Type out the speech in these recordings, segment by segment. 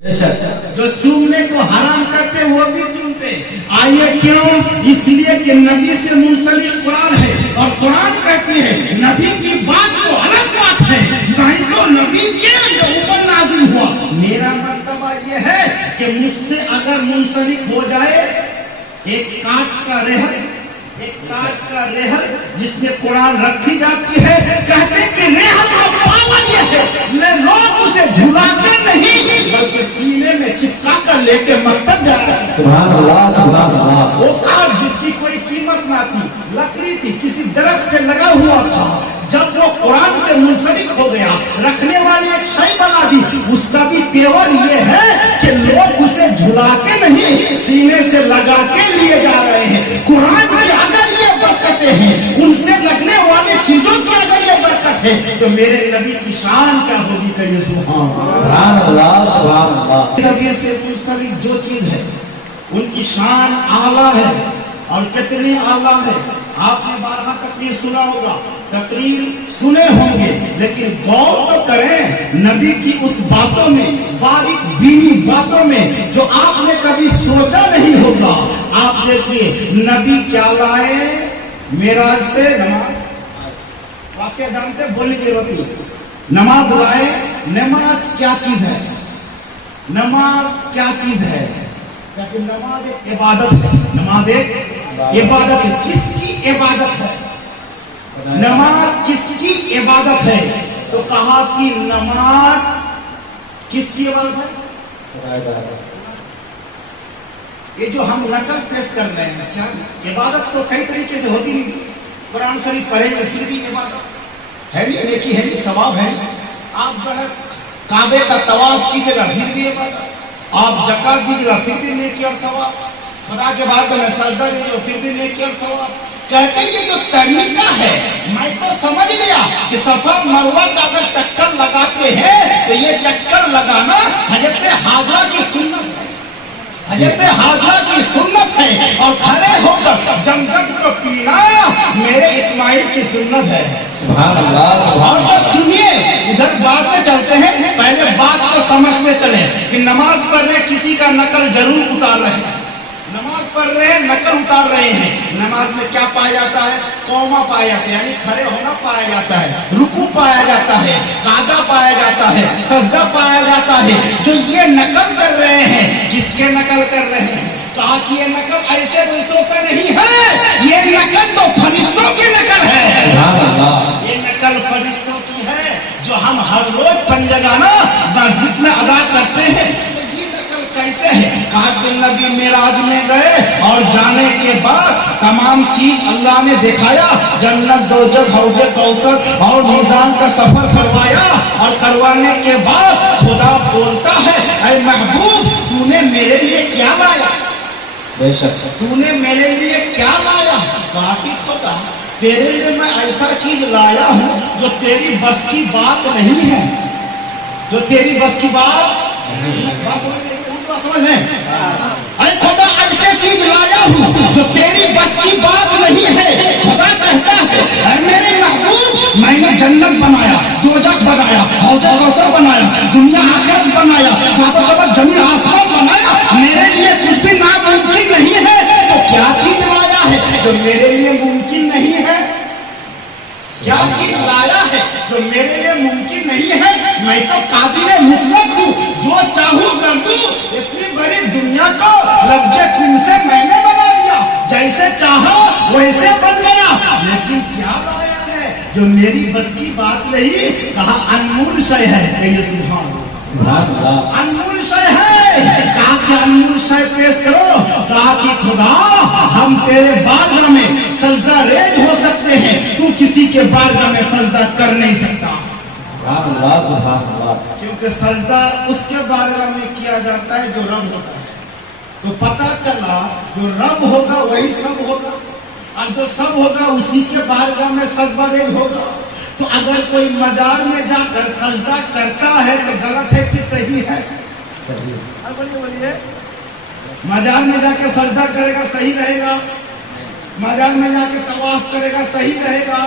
جو چومنے کو حرام کرتے وہ بھی چومتے. آئیے کیوں؟ اس لیے کہ نبی سے منسلک قرآن ہے اور قرآن کہتی ہے نبی کی بات تو الگ بات ہے، نہیں تو نبی کے جو اوپر نازل ہوا. میرا مرتبہ یہ ہے کہ مجھ سے اگر منسلک ہو جائے ایک کاٹ کا ریحل جس میں قرآن رکھی جاتی ہے، کہتے کہ ریحل کا پاور یہ ہے میں لوگ اسے جھلا کر نہیں بلکہ سینے میں چپکا کر لے کے مکتب جاتا ہے. سبحان اللہ سبحان اللہ. وہ کاٹ جس کی کوئی قیمت نہ تھی، لکڑی تھی، کسی درخت سے لگا ہوا تھا، جب وہ قرآن سے منسلک ہو گیا رکھنے والی ایک شے بنا دی. اس کا بھی تیور یہ ہے کہ لوگ اسے جھلا کے نہیں سینے سے لگا کے لیے جا رہے ہیں. قرآن کی اگر یہ برکتیں ہیں، ان سے لگنے والے چیزوں کی اگر یہ برکت ہے تو میرے نبی کی شان کیا ہوگی؟ کہیے سبحان اللہ سبحان اللہ. نبی سے منسلک جو چیز ہے ان کی شان اعلیٰ ہے. اور کتنی اعلیٰ ہے آپ نے بارہا تقریر سنا ہوگا، تقریر سنے ہوں گے، لیکن غور تو کریں نبی کی اس باتوں میں، باریک بینی باتوں میں جو آپ نے کبھی سوچا نہیں ہوگا. آپ دیکھیے نبی کیا لائے معراج سے؟ نماز. واقعہ جانتے بولنے کی ضرورت نہیں. نماز لائے. نماز کیا چیز ہے؟ نماز کیا چیز ہے؟ کہ نماز ایک عبادت ہے. نماز ایک عبادت ہے. کس کی عبادت ہے؟ نماز کس کی عبادت ہے؟ تو کہا کہ نماز کس کی عبادت ہے؟ یہ جو ہم نقل پیش کر رہے ہیں کیا عبادت تو کئی طریقے سے ہوتی نہیں. قرآن شریف پڑھیں گے پھر بھی عبادت ہے نہیں، نیکی ہے نہیں، ثواب ہے. آپ جو ہے کعبے کا طواف کیجیے گا پھر بھی عبادت. آپ زکات دیجیے گا پھر بھی نیکی اور ثواب. خدا کے بعد میں سجدہ دیجیے پھر بھی نیکی اور ثواب. کہتے ہیں یہ جو طریقہ ہے میں تو سمجھ لیا کہ صفا مروہ کا اگر چکر لگاتے ہیں تو یہ چکر لگانا حضرت حاجرہ کی سنت ہے. حضرت حاجرہ کی سنت ہے اور کھڑے ہو کر زمزم کو پینا میرے اسماعیل کی سنت ہے. سبحان اللہ. اور تو سنیے ادھر بات میں چلتے ہیں، پہلے بات کو سمجھتے چلیں کہ نماز پڑھنے کسی کا نقل ضرور اتار رہے ہیں. نماز پڑھ رہے ہیں نقل اتار رہے ہیں. نماز میں کیا پایا جاتا ہے؟ قوما پایا جاتا ہے، یعنی کھڑے ہونا پایا جاتا ہے، رکوع پایا جاتا ہے، قعدہ پایا جاتا ہے، سجدہ پایا جاتا ہے. جو یہ نقل کر رہے ہیں کس کے نقل کر رہے ہیں؟ کہا کہ یہ نقل ایسے دوسروں کا نہیں ہے، یہ نقل تو فرشتوں کی نقل ہے. یہ نقل فرشتوں کی ہے جو ہم ہر روز پنجگانہ مسجد میں ادا کرتے ہیں. کیسے ہے؟ کہا کہ نبی معراج میں گئے اور جانے کے بعد تمام چیز اللہ نے دکھایا، جنت دوزخ حوض کوثر اور میزان کا سفر کروایا. اور کروانے کے بعد خدا بولتا ہے اے محبوب تو نے میرے لیے کیا لایا؟ بے شک تو نے میرے لیے کیا لایا؟ کہا کہ خدا تیرے لیے میں ایسا چیز لایا ہوں جو تیری بس کی بات نہیں ہے، جو تیری بس کی بات سمجھ لیں. اے خدا ایسے چیز لایا ہوں جو تیری بس کی بات نہیں ہے. خدا کہتا ہے اے میرے محبوب میں نے جنت بنایا، دوزخ بنایا، حوض کوثر بنایا، دنیا آخرت بنایا، ساتوں کے زمین آسمان بنایا. میرے لیے کچھ بھی ناممکن نہیں ہے. تو کیا چیز لایا ہے جو میرے لیے ممکن نہیں ہے؟ کیا چیز لایا ہے جو میرے لیے ممکن نہیں ہے؟ میں تو قادر مطلق ہوں، جو چاہوں کر دوں. اتنی بڑی دنیا کو لفظ کن سے میں نے بنا دیا، جیسے چاہا ویسے بن گیا. لیکن کیا لایا ہے جو میری بس کی بات نہیں؟ کہا انمول شے ہے. کہیے سبحان اللہ. انمول شے ہے. کہا کہ انمول شے پیش کرو. کہا کہ خدا ہم تیرے بارگاہ میں سجدہ ریز ہو سکتے ہیں، تو کسی کے بارگاہ میں سجدہ کر نہیں سکتا. کیونکہ سجدہ اس کے بارگاہ میں کیا جاتا ہے جو رب ہوتا ہے. تو پتا چلا جو رب ہوگا وہی سب ہوگا، اور جو سب ہوگا اسی کے بارگاہ میں سجدہ ریز ہوگا. تو اگر کوئی مزار میں جا کر سجدہ کرتا ہے تو غلط ہے کہ صحیح ہے؟ بولیے مزار میں جا کے سجدہ کرے گا صحیح رہے گا؟ مزار میں جا کے طواف کرے گا صحیح رہے گا؟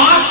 8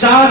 4